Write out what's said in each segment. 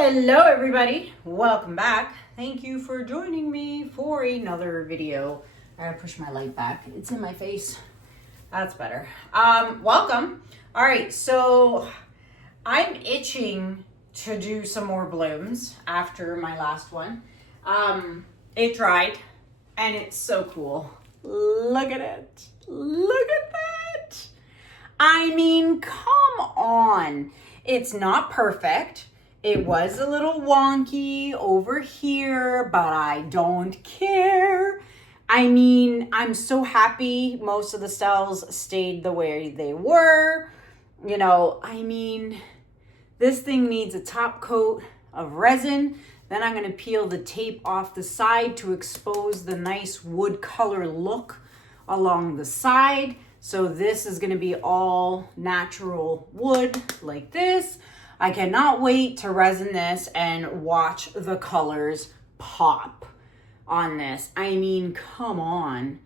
Hello everybody, welcome back. Thank you for joining me for another video. I gotta push my light back, it's in my face. That's better. Welcome. All right, so I'm itching to do some more blooms after my last one. It dried and it's so cool. Look at it, look at that. I mean, come on. It's not perfect. It was a little wonky over here, but I don't care. I mean, I'm so happy most of the cells stayed the way they were. You know, I mean, this thing needs a top coat of resin. Then I'm gonna peel the tape off the side to expose the nice wood color look along the side. So this is gonna be all natural wood like this. I cannot wait to resin this and watch the colors pop on this. I mean, come on.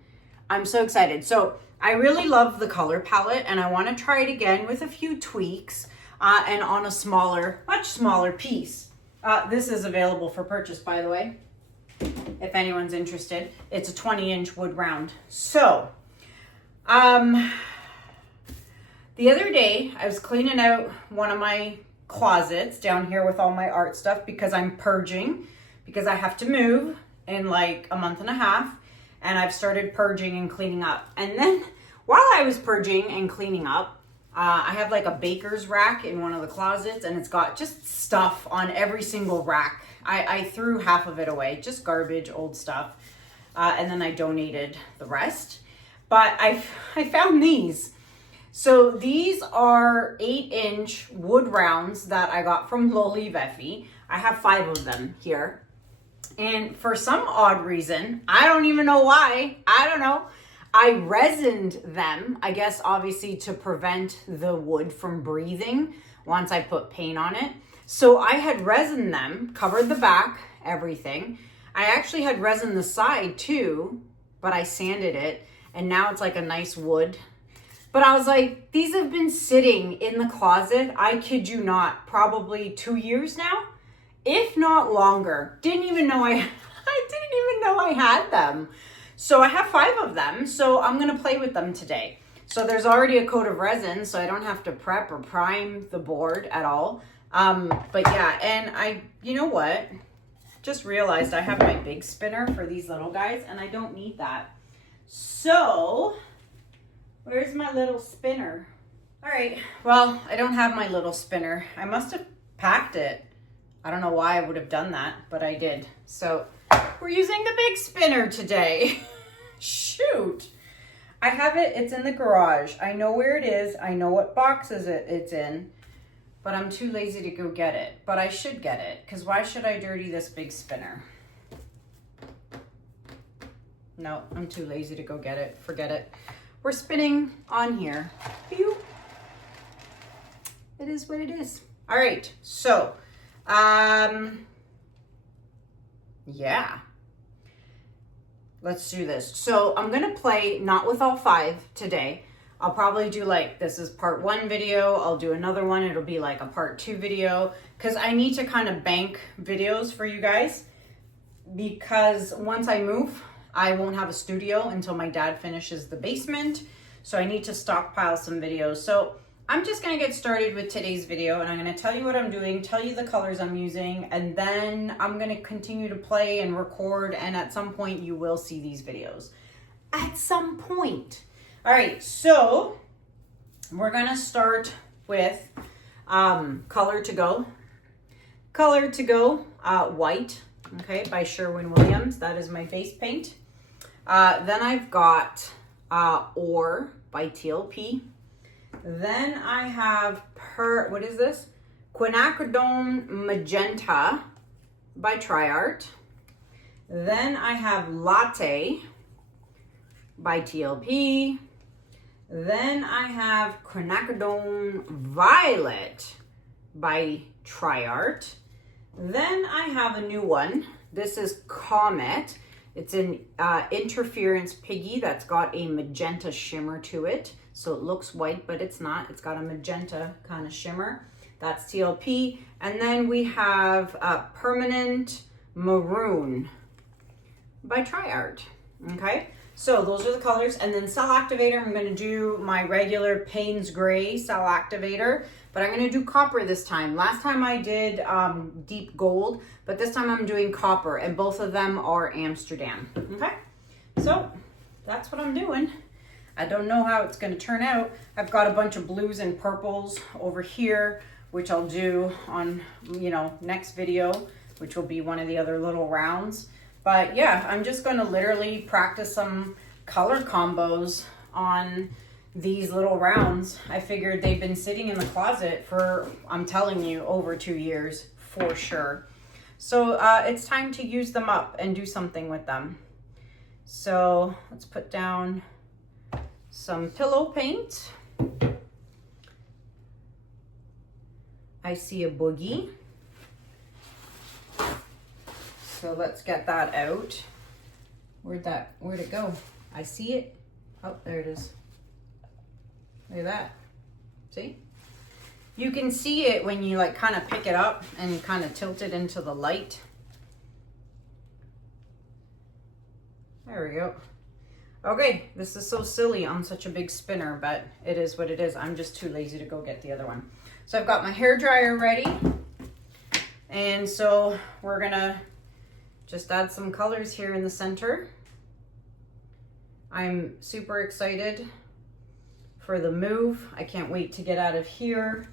I'm so excited. So I really love the color palette and I want to try it again with a few tweaks and on a smaller, much smaller piece. This is available for purchase, by the way, if anyone's interested. It's a 20-inch wood round. So, the other day I was cleaning out one of my closets down here with all my art stuff because I'm purging, because I have to move in like a month and a half, and I've started purging and cleaning up. And then while I was purging and cleaning up, I have like a baker's rack in one of the closets and it's got just stuff on every single rack. I threw half of it away, just garbage, old stuff, and then I donated the rest. But I found these. So these are 8-inch wood rounds that I got from Lolivefe. I have 5 of them here. And for some odd reason, I don't even know why, I don't know, I resined them, I guess obviously to prevent the wood from breathing once I put paint on it. So I had resined them, covered the back, everything. I actually had resined the side too, but I sanded it and now it's like a nice wood. But I was like, these have been sitting in the closet, I kid you not, probably 2 years now, if not longer. Didn't even know I had them. So I have 5 of them, so I'm gonna play with them today. So there's already a coat of resin, so I don't have to prep or prime the board at all. But yeah, and you know what? Just realized I have my big spinner for these little guys, and I don't need that. So, where's my little spinner? All right, well, I don't have my little spinner. I must have packed it. I don't know why I would have done that, but I did. So we're using the big spinner today. Shoot. I have it, it's in the garage. I know where it is. I know what boxes it's in, but I'm too lazy to go get it. But I should get it, because why should I dirty this big spinner? No, I'm too lazy to go get it. Forget it. We're spinning on here. Pew. It is what it is. All right, so, yeah. Let's do this. So I'm gonna play not with all 5 today. I'll probably do like, this is part 1 video. I'll do another one. It'll be like a part 2 video because I need to kind of bank videos for you guys because once I move, I won't have a studio until my dad finishes the basement. So I need to stockpile some videos. So I'm just gonna get started with today's video and I'm gonna tell you what I'm doing, tell you the colors I'm using, and then I'm gonna continue to play and record, and at some point you will see these videos. At some point. All right, so we're gonna start with Color to Go. Color to Go White, okay, by Sherwin-Williams. That is my face paint. Then I've got Ore by TLP. Then I have what is this? Quinacridone Magenta by TriArt. Then I have Latte by TLP. Then I have Quinacridone Violet by TriArt. Then I have a new one. This is Comet. It's an interference piggy that's got a magenta shimmer to it. So it looks white, but it's not. It's got a magenta kind of shimmer. That's TLP. And then we have Permanent Maroon by TriArt. Okay, so those are the colors. And then cell activator, I'm going to do my regular Payne's Gray cell activator, but I'm going to do copper this time. Last time I did deep gold, but this time I'm doing copper, and both of them are Amsterdam. Okay, so that's what I'm doing. I don't know how it's going to turn out. I've got a bunch of blues and purples over here, which I'll do on, you know, next video, which will be one of the other little rounds. But yeah, I'm just going to literally practice some color combos on these little rounds. I figured they've been sitting in the closet for, I'm telling you, over 2 years for sure. So it's time to use them up and do something with them. So let's put down some pillow paint. I see a boogie. So let's get that out. Where'd it go? I see it. Oh, there it is. Look at that. See? You can see it when you like kind of pick it up and kind of tilt it into the light. There we go. Okay, this is so silly on such a big spinner, but it is what it is. I'm just too lazy to go get the other one. So I've got my hair dryer ready. And so we're gonna just add some colors here in the center. I'm super excited for the move. I can't wait to get out of here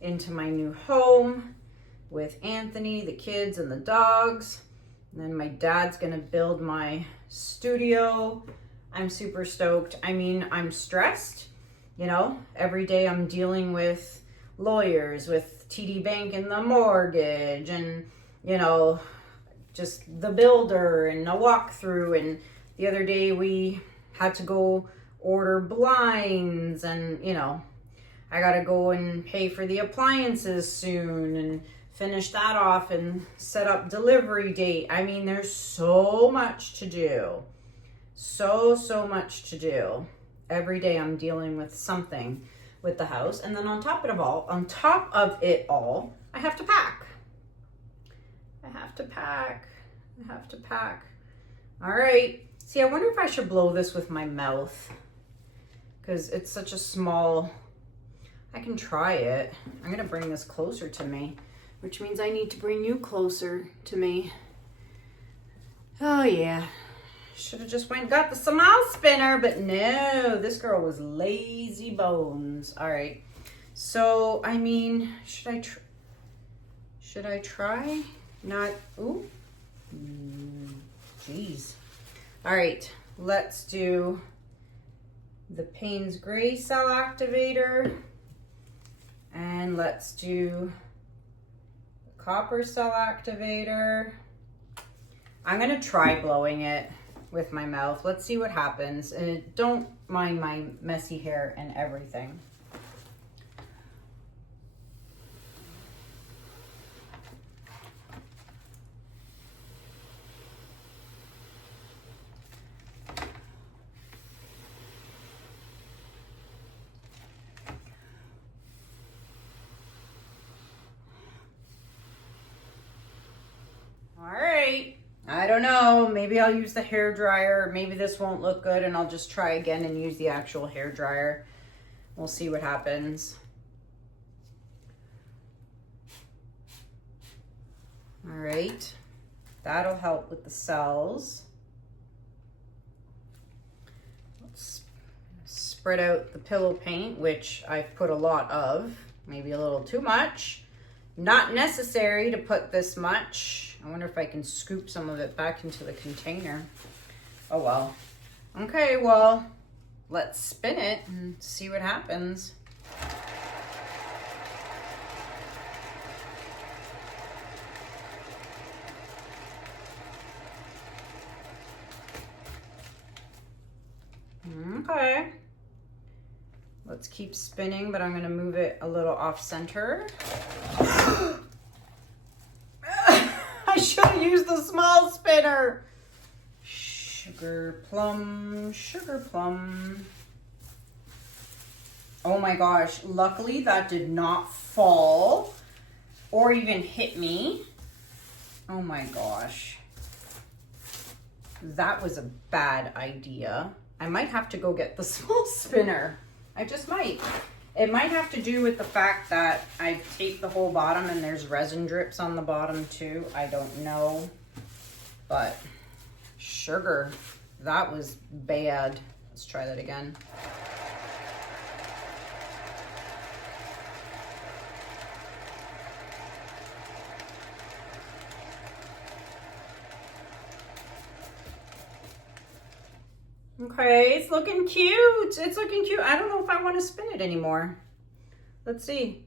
into my new home with Anthony, the kids, and the dogs. And then my dad's gonna build my studio. I'm super stoked. I mean, I'm stressed, you know, every day I'm dealing with lawyers, with TD Bank and the mortgage, and, you know, just the builder and a walkthrough. And the other day we had to go order blinds, and, you know, I got to go and pay for the appliances soon and finish that off and set up delivery date. I mean, there's so much to do. So much to do. Every day I'm dealing with something with the house. And then on top of it all, I have to pack. I have to pack. All right. See, I wonder if I should blow this with my mouth, because it's such a small, I can try it. I'm gonna bring this closer to me, which means I need to bring you closer to me. Oh yeah. Should have just went and got the small spinner, but no, this girl was lazy bones. All right, so I mean, should I try? Not, ooh, geez. All right, let's do the Payne's Gray cell activator, and let's do the copper cell activator. I'm gonna try blowing it with my mouth. Let's see what happens. And don't mind my messy hair and everything. I don't know, maybe I'll use the hair dryer. Maybe this won't look good and I'll just try again and use the actual hair dryer. We'll see what happens. All right, that'll help with the cells. Let's spread out the pillow paint, which I've put a lot of, maybe a little too much. Not necessary to put this much. I wonder if I can scoop some of it back into the container. Oh well. Okay, well, let's spin it and see what happens. Okay. Let's keep spinning, but I'm gonna move it a little off center. I should have used the small spinner. Sugar plum, sugar plum. Oh my gosh, luckily that did not fall or even hit me. Oh my gosh. That was a bad idea. I might have to go get the small spinner. I just might. It might have to do with the fact that I taped the whole bottom and there's resin drips on the bottom too. I don't know. But sugar, that was bad. Let's try that again. Okay, it's looking cute. It's looking cute. I don't know if I want to spin it anymore. Let's see.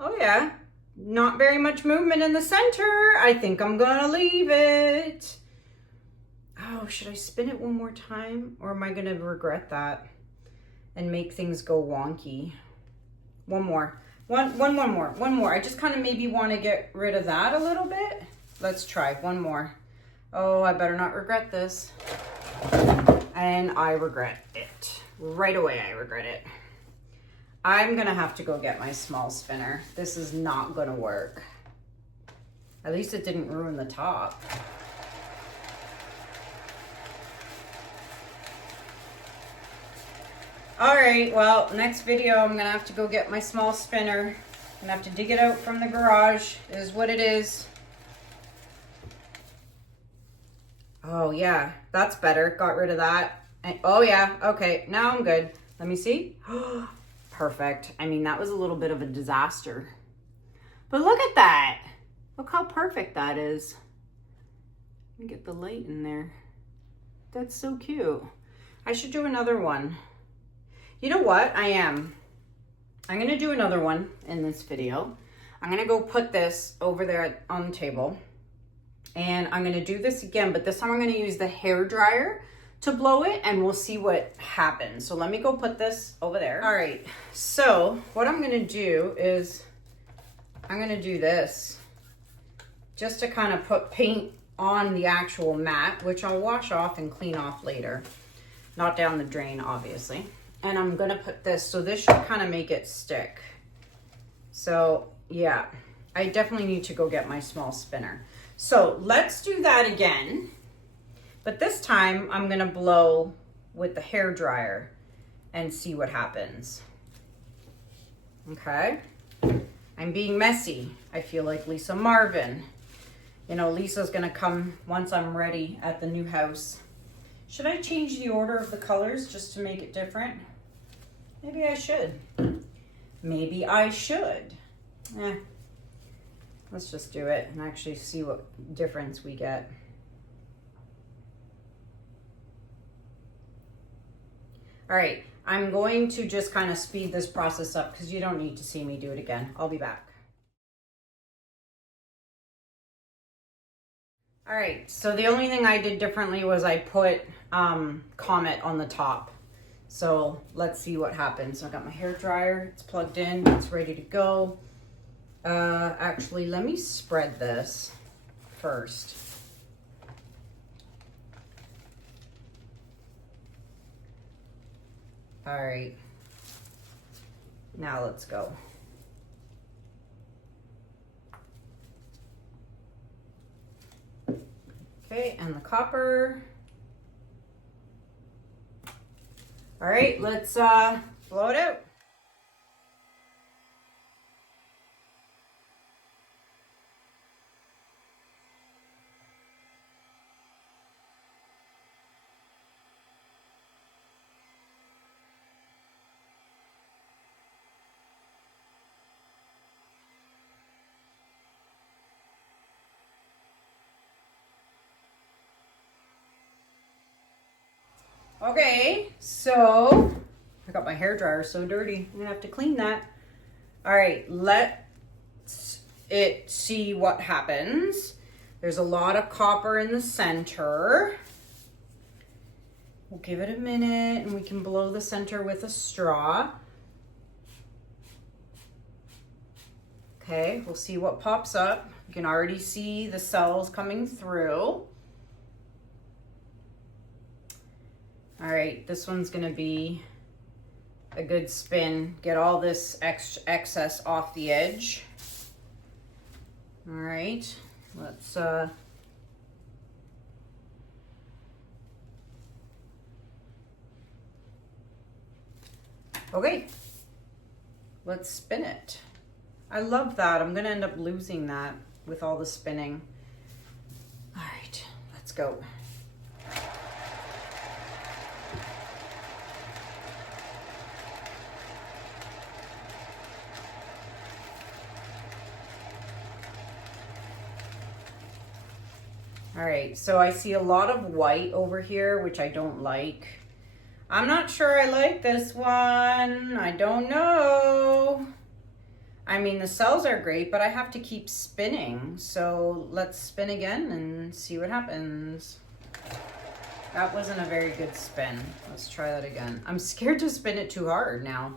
Oh yeah, not very much movement in the center. I think I'm gonna leave it. Oh, should I spin it one more time? Or am I gonna regret that and make things go wonky? One more. One more. I just kind of maybe want to get rid of that a little bit. Let's try one more. Oh, I better not regret this. And I regret it. Right away, I regret it. I'm gonna have to go get my small spinner. This is not gonna work. At least it didn't ruin the top. All right, well, next video, I'm gonna have to go get my small spinner. I'm gonna have to dig it out from the garage. It is what it is. Oh yeah, that's better. Got rid of that. And, oh yeah, okay, now I'm good. Let me see. Perfect. I mean, that was a little bit of a disaster. But look at that. Look how perfect that is. Let me get the light in there. That's so cute. I should do another one. You know what? I'm gonna do another one in this video. I'm gonna go put this over there on the table. And I'm gonna do this again, but this time I'm gonna use the hair dryer to blow it and we'll see what happens. So let me go put this over there. All right, so what I'm gonna do is I'm gonna do this just to kind of put paint on the actual mat, which I'll wash off and clean off later. Not down the drain, obviously. And I'm gonna put this, so this should kind of make it stick. So yeah, I definitely need to go get my small spinner. So let's do that again, but this time I'm gonna blow with the hair dryer and see what happens. Okay, I'm being messy. I feel like Lisa Marvin. You know, Lisa's gonna come once I'm ready at the new house. Should I change the order of the colors just to make it different? Maybe I should. Maybe I should. Let's just do it and actually see what difference we get. All right, I'm going to just kind of speed this process up because you don't need to see me do it again. I'll be back. All right, so the only thing I did differently was I put Comet on the top. So let's see what happens. So I got my hair dryer, it's plugged in, it's ready to go. Actually, let me spread this first. All right, now let's go. Okay, and the copper. All right, let's blow it out. Okay, so I got my hair dryer so dirty. I'm gonna have to clean that. All right, let's see what happens. There's a lot of copper in the center. We'll give it a minute and we can blow the center with a straw. Okay, we'll see what pops up. You can already see the cells coming through. All right, this one's gonna be a good spin, get all this excess off the edge. All right, let's okay, let's spin it. I love that. I'm gonna end up losing that with all the spinning. All right, let's go. All right, so I see a lot of white over here, which I don't like. I'm not sure I like this one. I don't know. I mean, the cells are great, but I have to keep spinning. So let's spin again and see what happens. That wasn't a very good spin. Let's try that again. I'm scared to spin it too hard now.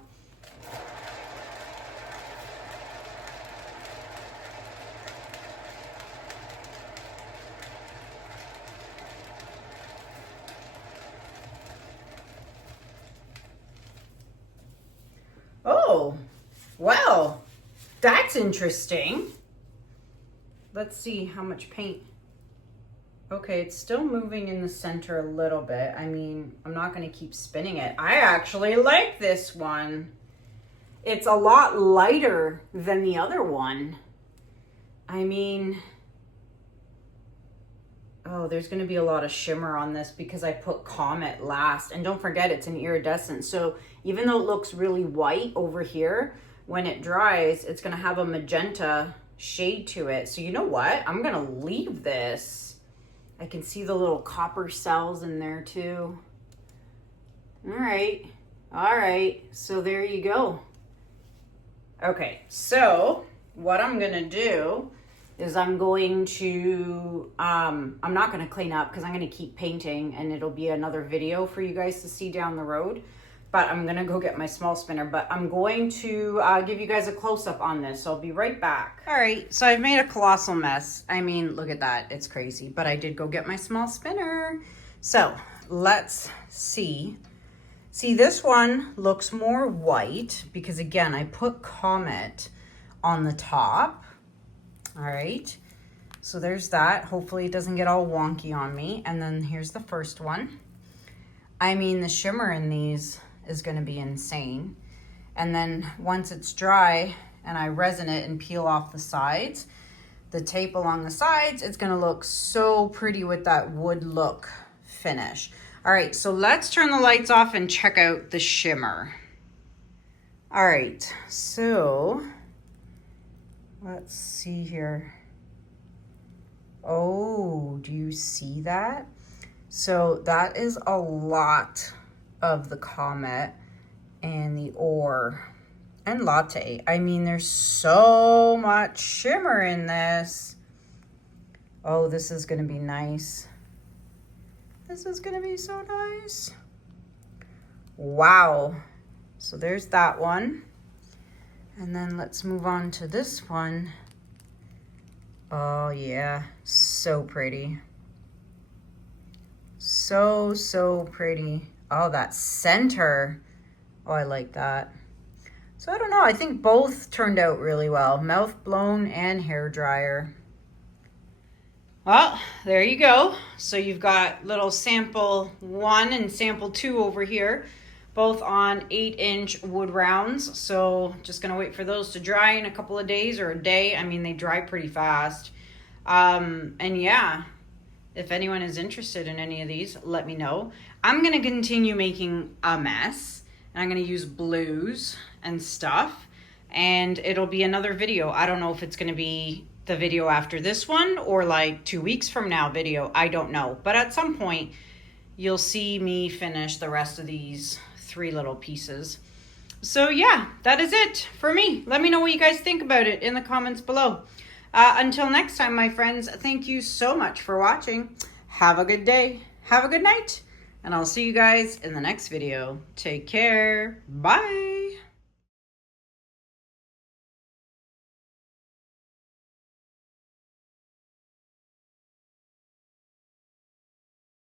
Oh, well, that's interesting. Let's see how much paint. Okay, it's still moving in the center a little bit. I mean, I'm not going to keep spinning it. I actually like this one. It's a lot lighter than the other one. I mean, oh, there's going to be a lot of shimmer on this because I put Comet last. And don't forget, it's an iridescent. So even though it looks really white over here, when it dries, it's going to have a magenta shade to it. So you know what? I'm going to leave this. I can see the little copper cells in there too. All right. All right. So there you go. Okay. So what I'm going to do is I'm going to, I'm not going to clean up because I'm going to keep painting and it'll be another video for you guys to see down the road. But I'm going to go get my small spinner. But I'm going to give you guys a close-up on this. So I'll be right back. All right. So I've made a colossal mess. I mean, look at that. It's crazy. But I did go get my small spinner. So let's see. See, this one looks more white because, again, I put Comet on the top. All right. So there's that. Hopefully it doesn't get all wonky on me. And then here's the first one. I mean, the shimmer in these is going to be insane. And then once it's dry and I resin it and peel off the sides, the tape along the sides, it's going to look so pretty with that wood look finish. All right, so let's turn the lights off and check out the shimmer. All right, so let's see here. Oh, do you see that? So that is a lot of the Comet and the ore and Latte. I mean, there's so much shimmer in this. Oh, this is going to be nice. This is going to be so nice. Wow. So there's that one. And then let's move on to this one. Oh, yeah. So pretty. So pretty. Oh, that center. Oh, I like that. So I don't know. I think both turned out really well. Mouth blown and hair dryer. Well, there you go. So you've got little sample 1 and sample 2 over here, both on 8-inch wood rounds. So just going to wait for those to dry in a couple of days or a day. I mean, they dry pretty fast. And yeah. If anyone is interested in any of these, let me know. I'm going to continue making a mess. And I'm going to use blues and stuff. And it'll be another video. I don't know if it's going to be the video after this one or like 2 weeks from now video. I don't know. But at some point, you'll see me finish the rest of these 3 little pieces. So yeah, that is it for me. Let me know what you guys think about it in the comments below. Until next time, my friends, thank you so much for watching. Have a good day. Have a good night. And I'll see you guys in the next video. Take care. Bye.